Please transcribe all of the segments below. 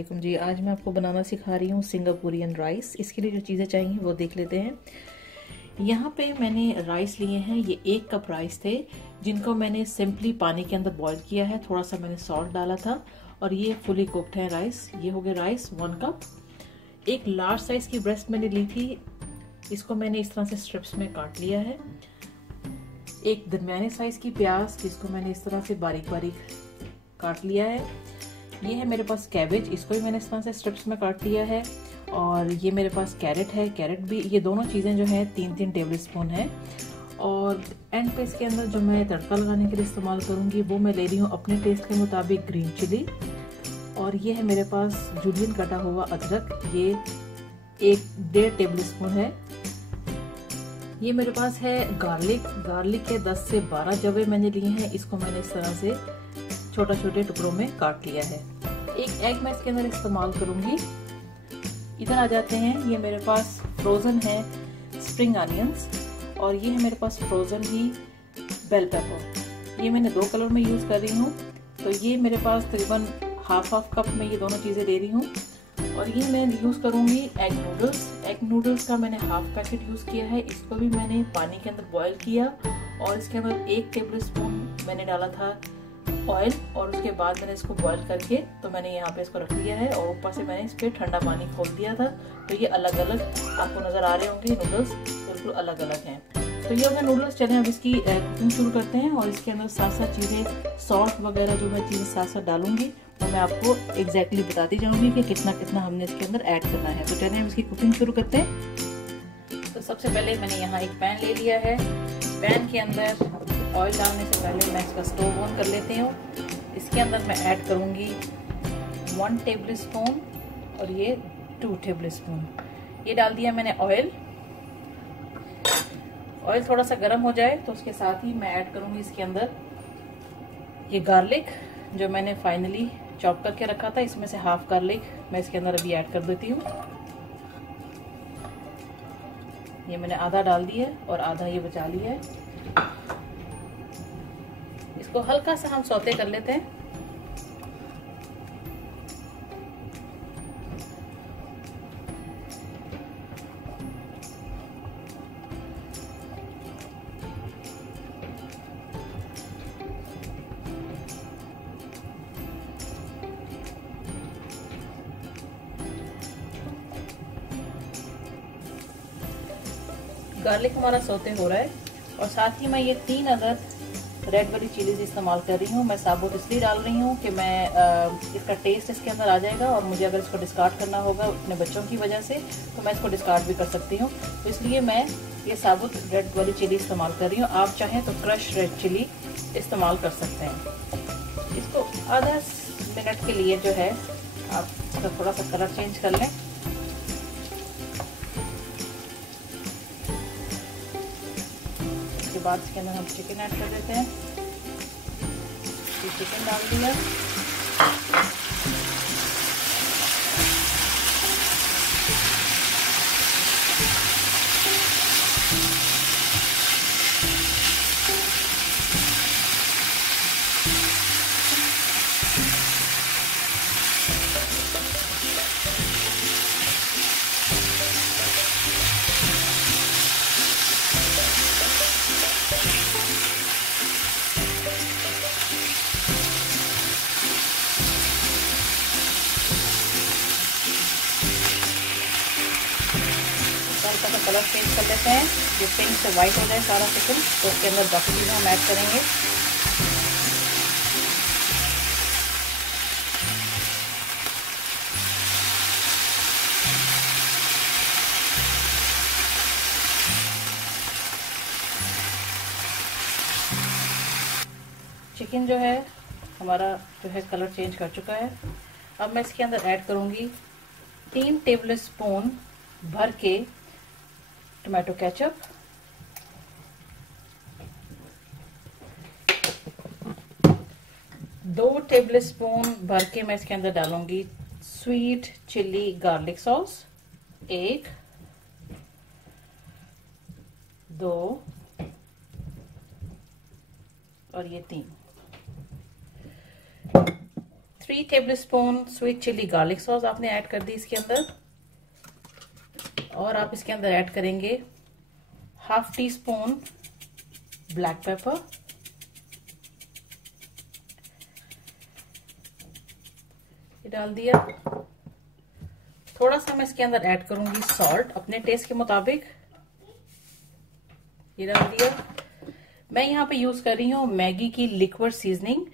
वालेकुम जी। आज मैं आपको बनाना सिखा रही हूँ सिंगापुरियन राइस। इसके लिए जो चीज़ें चाहिए वो देख लेते हैं। यहाँ पे मैंने राइस लिए हैं, ये 1 कप राइस थे जिनको मैंने सिंपली पानी के अंदर बॉईल किया है। थोड़ा सा मैंने सॉल्ट डाला था और ये फुली कुक्ड है राइस। ये हो गया राइस 1 कप। एक लार्ज साइज की ब्रेस्ट मैंने ली थी, इसको मैंने इस तरह से स्ट्रिप्स में काट लिया है। एक दरमियाने साइज की प्याज जिसको मैंने इस तरह से बारीक बारीक काट लिया है। ये है मेरे पास कैबेज, इसको भी मैंने इस तरह से स्ट्रिप्स में काट लिया है। और ये मेरे पास कैरेट है, कैरेट भी, ये दोनों चीज़ें जो है 3-3 टेबल स्पून है। और एंड पे इसके अंदर जो मैं तड़का लगाने के लिए इस्तेमाल करूँगी वो मैं ले रही हूँ अपने टेस्ट के मुताबिक ग्रीन चिली। और ये है मेरे पास जुलियन कटा हुआ अदरक, ये 1-1.5 टेबल स्पून है। ये मेरे पास है गार्लिक के 10 से 12 जवे मैंने लिए हैं, इसको मैंने इस तरह से छोटे छोटे टुकड़ों में काट लिया है। एक एग मैं इसके अंदर इस्तेमाल करूंगी। इधर आ जाते हैं, ये मेरे पास फ्रोजन है स्प्रिंग अनियंस और ये है मेरे पास फ्रोजन ही बेल पेपर। ये मैंने 2 कलर में यूज कर रही हूँ। तो ये मेरे पास तकरीबन हाफ कप में ये दोनों चीजें ले रही हूँ। और ये मैं यूज करूंगी एग नूडल्स। एग नूडल्स का मैंने हाफ पैकेट यूज किया है, इसको भी मैंने पानी के अंदर बॉईल किया और इसके अंदर 1 टेबल स्पून मैंने डाला था ऑयल और उसके बाद मैंने इसको बॉईल करके तो मैंने यहाँ पे इसको रख लिया है और ऊपर से मैंने इस पर ठंडा पानी खोल दिया था। तो ये अलग अलग आपको नजर आ रहे होंगे, नूडल्स बिल्कुल अलग अलग हैं। तो ये अपने नूडल्स चले, अब इसकी कुकिंग शुरू करते हैं। और इसके अंदर साथ साथ चीज़ें सॉल्ट वगैरह जो मैं चीज़ें साथ साथ डालूंगी तो मैं आपको एग्जैक्टली बताती जाऊंगी कि कितना कितना हमने इसके अंदर ऐड करना है। तो चलिए हम इसकी कुकिंग शुरू करते हैं। तो सबसे पहले मैंने यहाँ एक पैन ले लिया है। पैन के अंदर ऑयल डालने से पहले मैं इसका स्टोव ऑन कर लेती हूँ। इसके अंदर मैं ऐड करूँगी 1 टेबल स्पून और ये 2 टेबल स्पून ये डाल दिया मैंने ऑयल। ऑयल थोड़ा सा गर्म हो जाए तो उसके साथ ही मैं ऐड करूँगी इसके अंदर ये गार्लिक जो मैंने फाइनली चॉप करके रखा था। इसमें से हाफ गार्लिक मैं इसके अंदर अभी ऐड कर देती हूँ। ये मैंने आधा डाल दिया है और आधा ये बचा लिया है। इसको हल्का सा हम सौते कर लेते हैं। गार्लिक हमारा सौते हो रहा है और साथ ही मैं ये 3 अदर रेड वाली चिलीज इस्तेमाल कर रही हूँ। मैं साबुत इसलिए डाल रही हूँ कि मैं इसका टेस्ट इसके अंदर आ जाएगा और मुझे अगर इसको डिस्कार्ड करना होगा अपने बच्चों की वजह से तो मैं इसको डिस्कार्ड भी कर सकती हूँ। तो इसलिए मैं ये साबुत रेड वाली चिली इस्तेमाल कर रही हूँ। आप चाहें तो क्रश रेड चिली इस्तेमाल कर सकते हैं। इसको आधा मिनट के लिए जो है आप इसका थोड़ा सा कलर चेंज कर लें। बाद इसके अंदर हम चिकन ऐड कर देते हैं। चिकन डाल दिया। हल्का सा कलर चेंज कर लेते हैं, ये पिंक से वाइट हो जाए सारा चिकन। तो उसके अंदर बाकी चीज़ें हम ऐड करेंगे। चिकन जो है हमारा जो है कलर चेंज कर चुका है। अब मैं इसके अंदर ऐड करूँगी 3 टेबल स्पून भर के टोमेटो केचप, 2 टेबल स्पून भर के मैं इसके अंदर डालूंगी स्वीट चिल्ली गार्लिक सॉस, 1, 2 और ये 3 3 tablespoon sweet chilli garlic sauce आपने ऐड कर दी इसके अंदर। और आप इसके अंदर ऐड करेंगे half tea spoon black pepper, ये डाल दिया। थोड़ा सा मैं इसके अंदर ऐड करूंगी सॉल्ट अपने टेस्ट के मुताबिक, ये डाल दिया। मैं यहाँ पे यूज कर रही हूँ मैगी की लिक्विड सीजनिंग।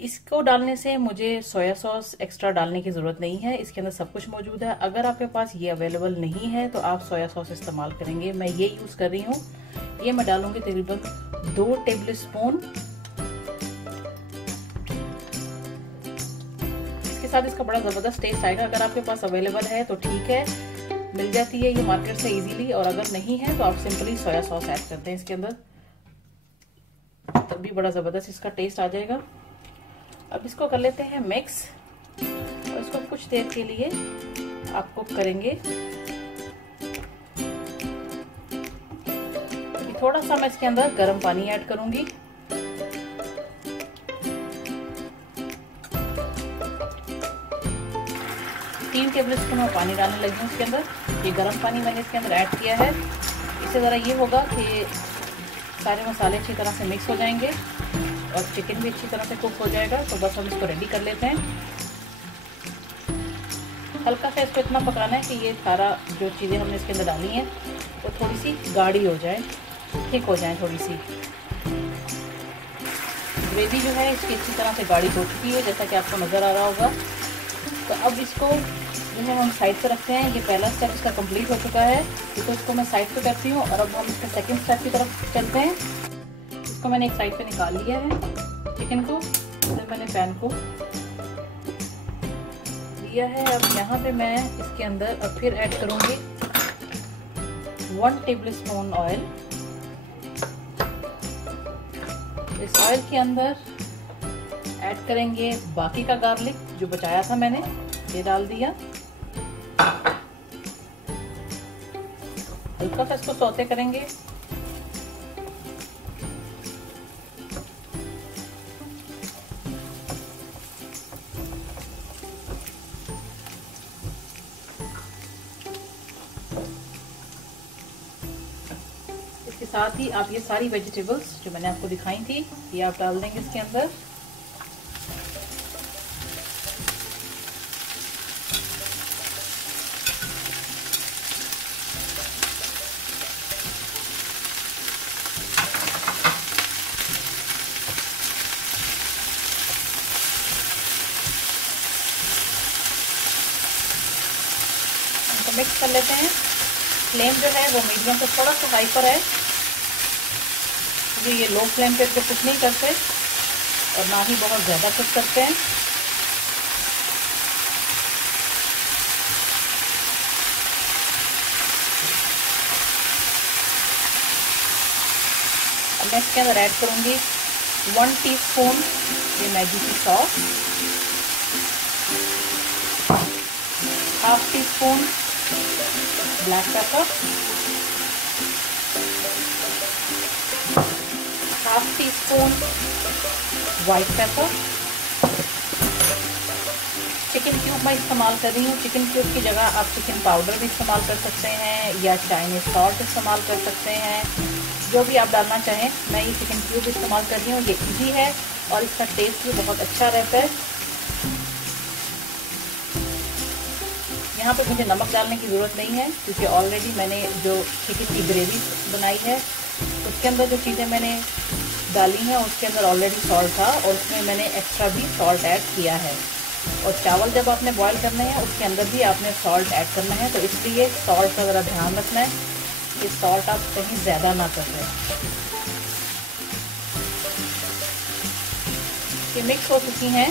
इसको डालने से मुझे सोया सॉस एक्स्ट्रा डालने की जरूरत नहीं है, इसके अंदर सब कुछ मौजूद है। अगर आपके पास ये अवेलेबल नहीं है तो आप सोया सॉस इस्तेमाल करेंगे। मैं ये यूज कर रही हूँ। ये मैं डालूंगी तकरीबन 2 टेबलस्पून। इसके साथ इसका बड़ा जबरदस्त टेस्ट आएगा। अगर आपके पास अवेलेबल है तो ठीक है, मिल जाती है ये मार्केट से इजीली। और अगर नहीं है तो आप सिंपली सोया सॉस ऐड करते हैं इसके अंदर, तब भी बड़ा जबरदस्त इसका टेस्ट आ जाएगा। अब इसको कर लेते हैं मिक्स और इसको कुछ देर के लिए आप कुक करेंगे। थोड़ा सा मैं इसके अंदर गर्म पानी ऐड करूंगी। तीन टेबलस्पून में पानी डालने लगी हूँ इसके अंदर। ये गर्म पानी मैंने इसके अंदर ऐड किया है। इससे ज़रा ये होगा कि सारे मसाले अच्छी तरह से मिक्स हो जाएंगे और चिकन भी अच्छी तरह से कुक हो जाएगा। तो बस हम इसको रेडी कर लेते हैं। हल्का सा इसको इतना पकाना है कि ये सारा जो चीज़ें हमने इसके अंदर डाली हैं वो थोड़ी सी गाढ़ी हो जाए, थिक हो जाए थोड़ी सी। ग्रेवी जो है इसकी अच्छी तरह से गाढ़ी हो चुकी है, जैसा कि आपको नज़र आ रहा होगा। तो अब इसको जो है हम साइड पे रखते हैं। ये पहला स्टेप इसका कंप्लीट हो चुका है, तो इसको मैं साइड पे करती हूँ। और अब हम इसके सेकंड स्टेप की तरफ चलते हैं। इसको मैंने एक साइड पे निकाल लिया है चिकन को, फिर मैंने पैन को लिया है। अब यहाँ पे मैं इसके अंदर अब फिर ऐड करूँगी 1 टेबलस्पून ऑयल। इस ऑयल के अंदर ऐड करेंगे बाकी का गार्लिक जो बचाया था मैंने, ये डाल दिया। हल्का सा इसको सौते करेंगे। इसके साथ ही आप ये सारी वेजिटेबल्स जो मैंने आपको दिखाई थी ये आप डाल देंगे इसके अंदर। मिक्स कर लेते हैं। फ्लेम जो है वो मीडियम से थोड़ा सा हाई पर है, क्योंकि ये लो फ्लेम पे इसको कुक नहीं करते और ना ही बहुत ज़्यादा कुक करते हैं। अब मैं इसके अंदर ऐड करूँगी 1 टीस्पून ये मैगी की sauce, half tea spoon black pepper, half tea spoon white paper. Chicken cube मैं इस्तेमाल कर रही हूँ। चिकन क्यूब की जगह आप चिकन पाउडर भी इस्तेमाल कर सकते हैं या चाइनीज सॉल्ट इस्तेमाल कर सकते हैं, जो भी आप डालना चाहें। मैं ये चिकन क्यूब इस्तेमाल कर रही हूँ। ये इजी है और इसका टेस्ट भी बहुत अच्छा रहता है। यहाँ पे मुझे नमक डालने की ज़रूरत नहीं है, क्योंकि ऑलरेडी मैंने जो चिकन की ग्रेवी बनाई है उसके अंदर जो चीज़ें मैंने डाली हैं उसके अंदर ऑलरेडी सॉल्ट था और उसमें मैंने एक्स्ट्रा भी सॉल्ट ऐड किया है। और चावल जब आपने बॉईल करने हैं उसके अंदर भी आपने सॉल्ट ऐड करना है, तो इसलिए सॉल्ट का ज़रा ध्यान रखना है कि सॉल्ट आप कहीं ज़्यादा ना कर दें। ये मिक्स हो चुकी हैं,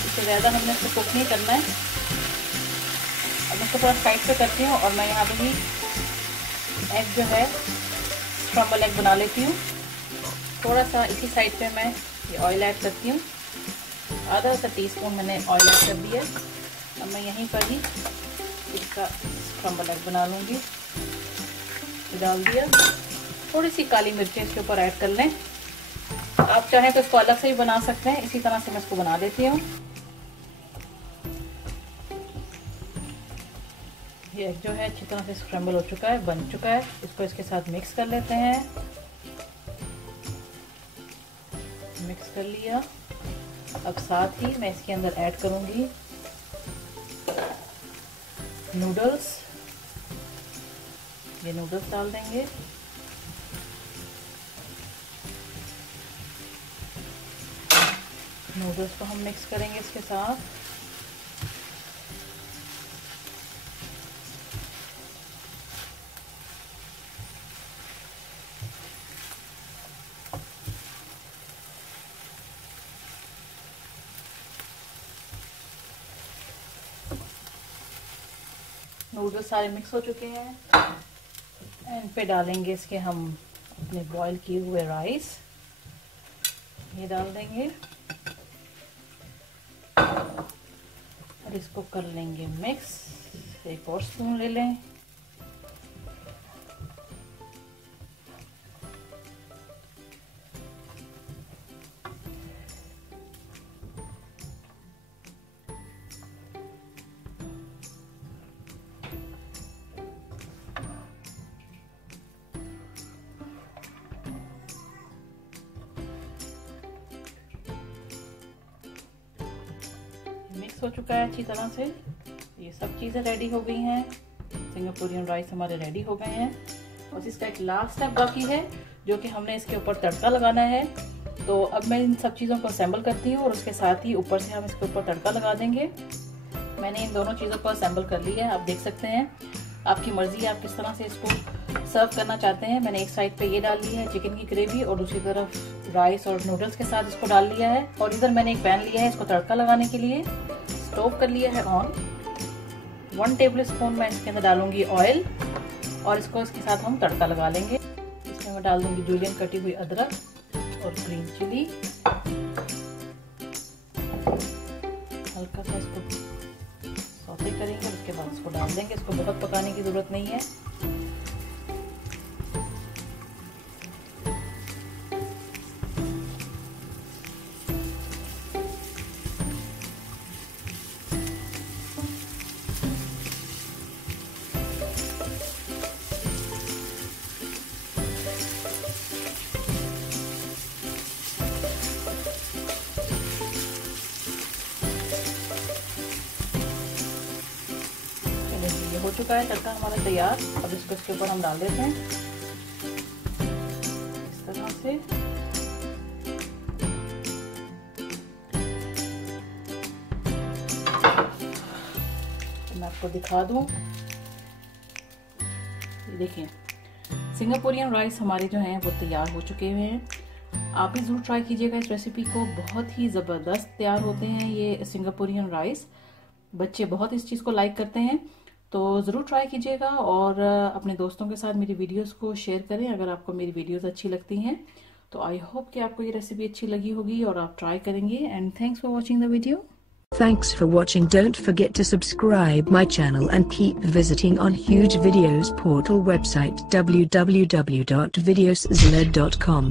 इससे ज़्यादा हमने इसको कुक नहीं करना है। अब इसको थोड़ा साइड पे करती हूँ और मैं यहाँ पे भी एग जो है स्क्रम्बल एग बना लेती हूँ। थोड़ा सा इसी साइड पे मैं ये ऑयल ऐड करती हूँ। आधा सा टीस्पून मैंने ऑयल ऐड कर दिया। अब मैं यहीं पर ही इसका स्क्रम्बल एग बना लूँगी। डाल दिया। थोड़ी सी काली मिर्चें इसके ऊपर ऐड कर लें। आप चाहें तो इसको अलग से भी बना सकते हैं। इसी तरह से मैं इसको बना देती हूँ। ये एग जो है अच्छी तरह से स्क्रैम्बल हो चुका है, बन चुका है। इसको इसके साथ मिक्स कर लेते हैं। मिक्स कर लिया। अब साथ ही मैं इसके अंदर ऐड करूंगी नूडल्स। ये नूडल्स डाल देंगे। नूडल्स को हम मिक्स करेंगे इसके साथ। नूडल्स सारे मिक्स हो चुके हैं। इन पे डालेंगे इसके हम अपने बॉईल किए हुए राइस, ये डाल देंगे और इसको कर लेंगे मिक्स। एक और स्पून ले लें। मिक्स हो चुका है अच्छी तरह से। ये सब चीज़ें रेडी हो गई हैं। सिंगापुरियन राइस हमारे रेडी हो गए हैं। और इसका एक लास्ट स्टेप बाकी है, जो कि हमने इसके ऊपर तड़का लगाना है। तो अब मैं इन सब चीज़ों को असेंबल करती हूँ और उसके साथ ही ऊपर से हम इसके ऊपर तड़का लगा देंगे। मैंने इन दोनों चीज़ों को असेंबल कर लिया है। आप देख सकते हैं, आपकी मर्जी है आप किस तरह से इसको सर्व करना चाहते हैं। मैंने एक साइड पे ये डाल ली है चिकन की ग्रेवी और दूसरी तरफ राइस और नूडल्स के साथ इसको डाल लिया है। और इधर मैंने एक पैन लिया है इसको तड़का लगाने के लिए। स्टोव कर लिया है ऑन। 1 टेबल स्पून मैं इसके अंदर डालूंगी ऑयल और इसको इसके साथ हम तड़का लगा लेंगे। इसमें मैं डाल दूंगी जूलियन कटी हुई अदरक और ग्रीन चिली। हल्का सा इसको सौते करेंगे, उसके बाद इसको डाल देंगे। इसको बहुत पकाने की जरूरत नहीं है। हो चुका है तड़का हमारा तैयार। अब इसको इसके ऊपर हम डाल देते हैं इस तरह से। तो मैं आपको दिखा दूं, देखिए सिंगापुरियन राइस हमारे जो हैं वो तैयार हो चुके हुए हैं। आप भी जरूर ट्राई कीजिएगा इस रेसिपी को। बहुत ही ज़बरदस्त तैयार होते हैं ये सिंगापुरियन राइस। बच्चे बहुत इस चीज़ को लाइक करते हैं, तो ज़रूर ट्राई कीजिएगा। और अपने दोस्तों के साथ मेरी वीडियोस को शेयर करें अगर आपको मेरी वीडियोस अच्छी लगती हैं। तो आई होप कि आपको ये रेसिपी अच्छी लगी होगी और आप ट्राई करेंगे। And thanks for watching the video. Thanks for watching. Don't forget to subscribe my channel and keep visiting on Huge Videos portal website www.videoszled.com.